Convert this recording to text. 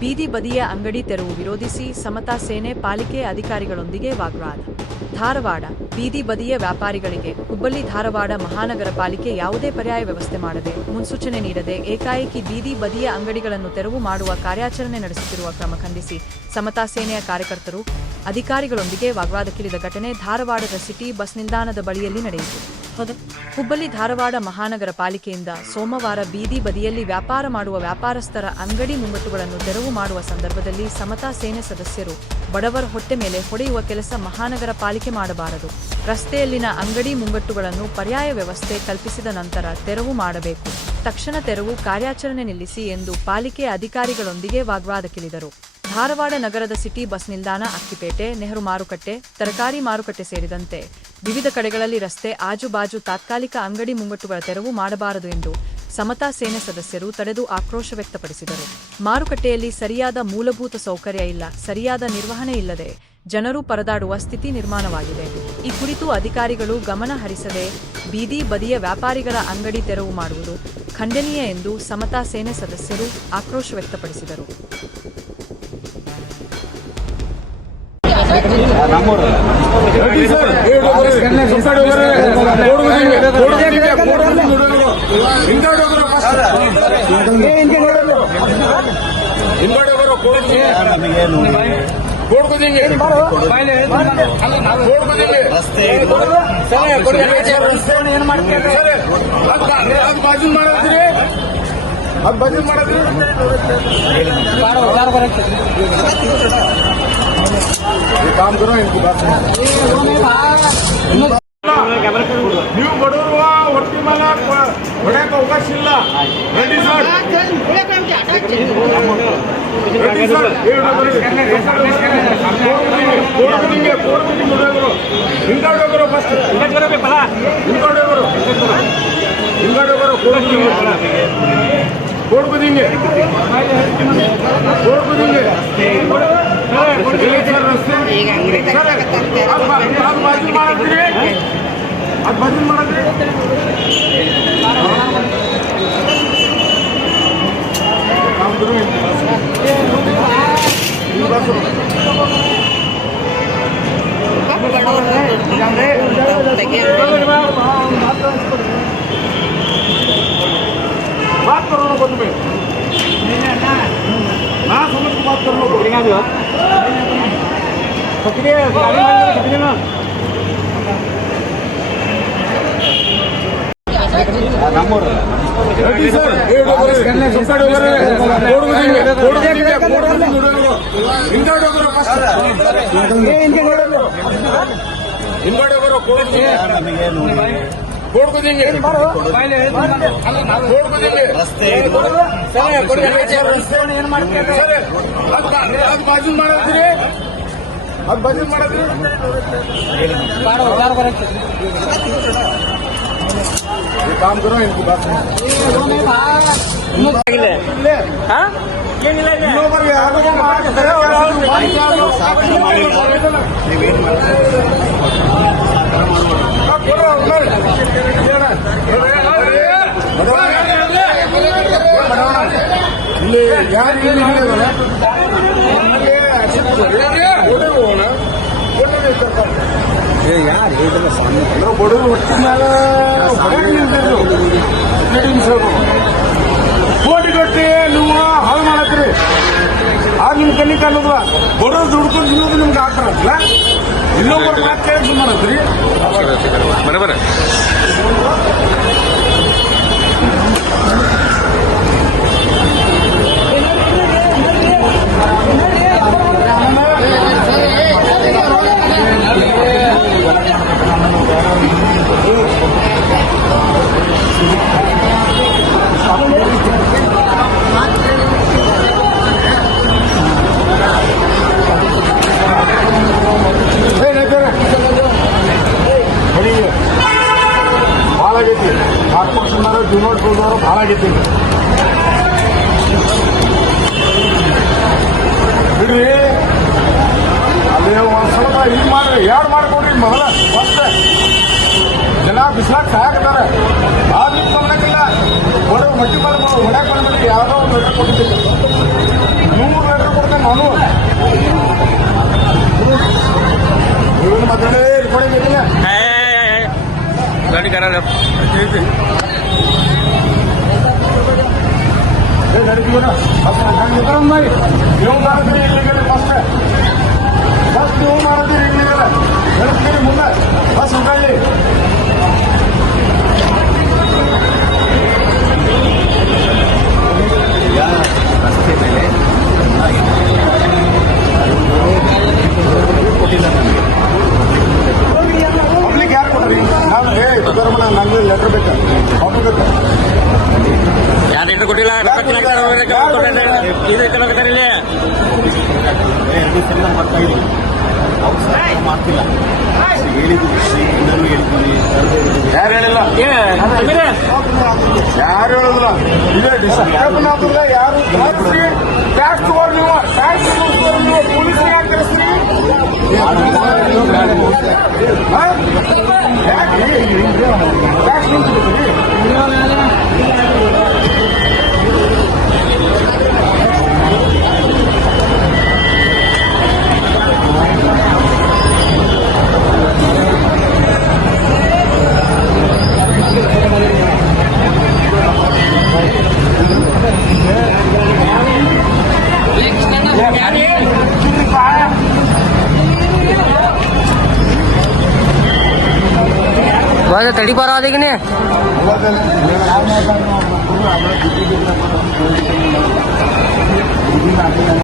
ಬೀದಿ ಬದಿಯ ಅಂಗಡಿ ತೆರವು ವಿರೋಧಿಸಿ ಸಮತಾ ಸೇನೆ ಪಾಲಿಕೆ ಅಧಿಕಾರಿಗಳೊಂದಿಗೆ ವಾಗ್ವಾದ. ಧಾರವಾಡ ಬೀದಿ ಬದಿಯ ವ್ಯಾಪಾರಿಗಳಿಗೆ ಹುಬ್ಬಳ್ಳಿ ಧಾರವಾಡ ಮಹಾನಗರ ಪಾಲಿಕೆ ಯಾವುದೇ ಪರ್ಯಾಯ ವ್ಯವಸ್ಥೆ ಮಾಡದೆ, ಮುನ್ಸೂಚನೆ ನೀಡದೆ ಏಕಾಏಕಿ ಬೀದಿ ಬದಿಯ ಅಂಗಡಿಗಳನ್ನು ತೆರವು ಮಾಡುವ ಕಾರ್ಯಾಚರಣೆ ನಡೆಸುತ್ತಿರುವ ಕ್ರಮ ಖಂಡಿಸಿ ಸಮತಾ ಸೇನೆಯ ಕಾರ್ಯಕರ್ತರು ಅಧಿಕಾರಿಗಳೊಂದಿಗೆ ವಾಗ್ವಾದಕ್ಕಿಳಿದ ಘಟನೆ ಧಾರವಾಡದ ಸಿಟಿ ಬಸ್ ನಿಲ್ದಾಣದ ಬಳಿಯಲ್ಲಿ ನಡೆಯಿತು. ಹುಬ್ಬಳ್ಳಿ ಧಾರವಾಡ ಮಹಾನಗರ ಪಾಲಿಕೆಯಿಂದ ಸೋಮವಾರ ಬೀದಿ ಬದಿಯಲ್ಲಿ ವ್ಯಾಪಾರ ಮಾಡುವ ವ್ಯಾಪಾರಸ್ಥರ ಅಂಗಡಿ ಮುಂಗಟ್ಟುಗಳನ್ನು ತೆರವು ಮಾಡುವ ಸಂದರ್ಭದಲ್ಲಿ ಸಮತಾ ಸೇನೆ ಸದಸ್ಯರು ಬಡವರ ಹೊಟ್ಟೆ ಮೇಲೆ ಹೊಡೆಯುವ ಕೆಲಸ ಮಹಾನಗರ ಪಾಲಿಕೆ ಮಾಡಬಾರದು. ರಸ್ತೆಯಲ್ಲಿನ ಅಂಗಡಿ ಮುಂಗಟ್ಟುಗಳನ್ನು ಪರ್ಯಾಯ ವ್ಯವಸ್ಥೆ ಕಲ್ಪಿಸಿದ ನಂತರ ತೆರವು ಮಾಡಬೇಕು. ತಕ್ಷಣ ತೆರವು ಕಾರ್ಯಾಚರಣೆ ನಿಲ್ಲಿಸಿ ಎಂದು ಪಾಲಿಕೆ ಅಧಿಕಾರಿಗಳೊಂದಿಗೆ ವಾಗ್ವಾದಕ್ಕಿಳಿದರು. ಧಾರವಾಡ ನಗರದ ಸಿಟಿ ಬಸ್ ನಿಲ್ದಾಣ, ಅಕ್ಕಿಪೇಟೆ, ನೆಹರು ಮಾರುಕಟ್ಟೆ, ತರಕಾರಿ ಮಾರುಕಟ್ಟೆ ಸೇರಿದಂತೆ ವಿವಿಧ ಕಡೆಗಳಲ್ಲಿ ರಸ್ತೆ ಆಜುಬಾಜು ತಾತ್ಕಾಲಿಕ ಅಂಗಡಿ ಮುಂಗಟ್ಟುಗಳ ತೆರವು ಮಾಡಬಾರದು ಎಂದು ಸಮತಾ ಸೇನೆ ಸದಸ್ಯರು ತಡೆದು ಆಕ್ರೋಶ ವ್ಯಕ್ತಪಡಿಸಿದರು. ಮಾರುಕಟ್ಟೆಯಲ್ಲಿ ಸರಿಯಾದ ಮೂಲಭೂತ ಸೌಕರ್ಯ ಇಲ್ಲ, ಸರಿಯಾದ ನಿರ್ವಹಣೆ ಇಲ್ಲದೆ ಜನರು ಪರದಾಡುವ ಸ್ಥಿತಿ ನಿರ್ಮಾಣವಾಗಿದೆ. ಈ ಕುರಿತು ಅಧಿಕಾರಿಗಳು ಗಮನ ಹರಿಸದೆ ಬೀದಿ ಬದಿಯ ವ್ಯಾಪಾರಿಗಳ ಅಂಗಡಿ ತೆರವು ಮಾಡುವುದು ಖಂಡನೀಯ ಎಂದು ಸಮತಾ ಸೇನೆ ಸದಸ್ಯರು ಆಕ್ರೋಶ ವ್ಯಕ್ತಪಡಿಸಿದರು. काम करो इनकी बात ನೀವು ಬಡವರು ಹೊಟ್ಟಿ ಮೇಲೆ ಹೊಡೆಯಕ್ಕೆ ಅವಕಾಶ ಇಲ್ಲ. ರೆಡ್ಡಿ ಸರ್ ಹಿಂಗಾಡೋಗರು ಫಸ್ಟ್ ಹಿಂಗಾಡೋಗರು कोडकुदिंगे बात करो ना बंद में ना समझ को बात कर लो पकड़िए ना रेडी सर कोडकुदिंगे बाजू ಮಾಡಿದ್ರಿ ಅದು ಬಾಜು ಮಾಡಿದ್ರಿ काम करो इनकी बात यार बड़ू ಕೋಟಿ ಕೊಟ್ಟು ನೀವು ಹಾಳು ಮಾಡತ್ರಿ. ಆಗ ನಿಮ್ ಕಣ್ಣಿ ಕಾಣೋದು ಬಡವ್ರು ದುಡ್ಕೊಂಡು ತಿನ್ನೋದು ನಿಮ್ಗೆ ಆಗ್ತಾರಲ್ಲ. ಇನ್ನೊಬ್ಬರು ಮಾತು ಕೇಳಿ ಮಾಡತ್ರಿ. ಭಾಳ ಆಗೈತಿ ಕಾರ್ಪೊರೇಷನ್ ಡಿನೋಟ್ ಹೋದವರು ಭಾಳ ಆಗೈತಿ. ಬಿಡ್ರಿ ಅಲ್ಲಿ ಒಂದು ಸ್ವಲ್ಪ ಇದು ಮಾಡ್ರಿ, ಎರಡು ಮಾಡ್ಕೊಡ್ರಿ ಮೊದಲ ಫಸ್ಟ್. ಜನ ಬಿಸ್ಲಾಗ ಸಾಕಾಗ್ತಾರೆ. ಭಾಳ ಗಮನಕ್ಕಿಲ್ಲ ಹೊಡೆ ಮಟ್ಟಿ ಮಾಡ್ಬೋದು ಹೊಡ್ಯಾಕ್ ಬಂದ್ಬಿಟ್ಟು ಯಾವುದೋ ಒಂದು ಕೊಟ್ಟಿದ್ದೀವಿ. 100 ಮಾಡಿ ನೀವು ಮಾಡಿದ್ರಿ ಇಲ್ಲಿಗೆ ಫಸ್ಟ್ ನೀವು ಮಾಡಿದ್ರಿ ಇಲ್ಲಿಗೆ ಹೇಳ್ತೀನಿ ಮುಂದೆ ಬಸ್ ಉಂಟಲ್ಲಿ ರಸ್ತೆ ಮೇಲೆ ಕೊಟ್ಟಿಲ್ಲ ನನಗೆ. ಪಬ್ಲಿಕ್ ಯಾರು ಕೊಡ್ರಿ ನಾನು ನಂಗೆ ಲೆಟರ್ ಬೇಕು ಕಾಪಿ ಬೇಕು ಯಾರು ಲೆಟರ್ ಕೊಟ್ಟಿಲ್ಲ ಇದು ಕೆಲವೊಂದು ಇಲ್ಲಿ 2 ಸಲ ಬರ್ತಾ ಇದ್ದೀವಿ ಅವ್ರು ಸಹಾಯ ಮಾಡ್ತಿಲ್ಲ ಹೇಳಿದ್ವಿ ಎಲ್ಲರೂ ಹೇಳಿದ್ವಿ ಯಾರು ಹೇಳಿಲ್ಲ ಯಾರು ಹೇಳುದಿಲ್ಲ ಇದೇ ಡಿಸ್ಟರ್ಬ್ ಆಗ್ತದೆ ಯಾರು ಟ್ಯಾಕ್ಸ್ ತಗೊಂಡು ನೀವು ಟ್ಯಾಕ್ಸ್ ನೀವು ಪೊಲೀಸ್ ಯಾಕೆ ಕಳಿಸ್ತೀರಿ ಟ್ಯಾಕ್ಸ್ ನಿಂತಿದ್ದೀರಿ ತಡಿ ಬರೋ ಅದೀಗನೇ